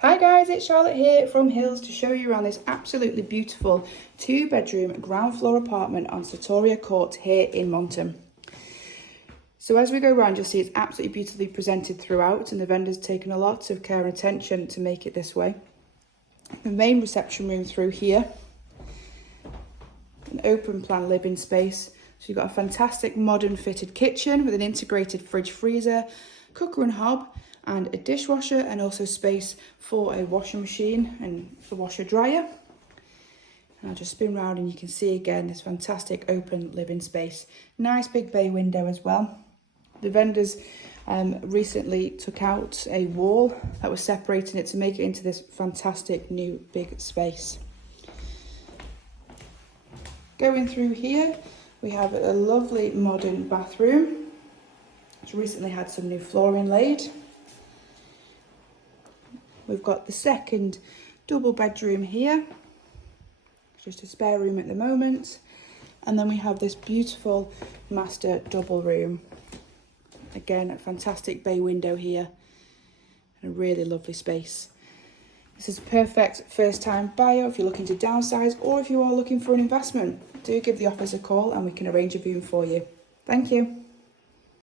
Hi guys, it's Charlotte here from Hills to show you around this absolutely beautiful 2-bedroom ground floor apartment on Sartoria Court here in Monton. So as we go around, you'll see it's absolutely beautifully presented throughout, and the vendor's taken a lot of care and attention to make it this way. The main reception room through here, an open plan living space. So you've got a fantastic modern fitted kitchen with an integrated fridge freezer, cooker and hob, and a dishwasher, and also space for a washing machine and the washer dryer. And I'll just spin round and you can see again this fantastic open living space. Nice big bay window as well. The vendors recently took out a wall that was separating it to make it into this fantastic new big space. Going through here, we have a lovely modern bathroom. It's recently had some new flooring laid. We've got the second double bedroom here, just a spare room at the moment. And then we have this beautiful master double room. Again, a fantastic bay window here and a really lovely space. This is a perfect first time buyer if you're looking to downsize or if you are looking for an investment. Do give the office a call and we can arrange a viewing for you. Thank you.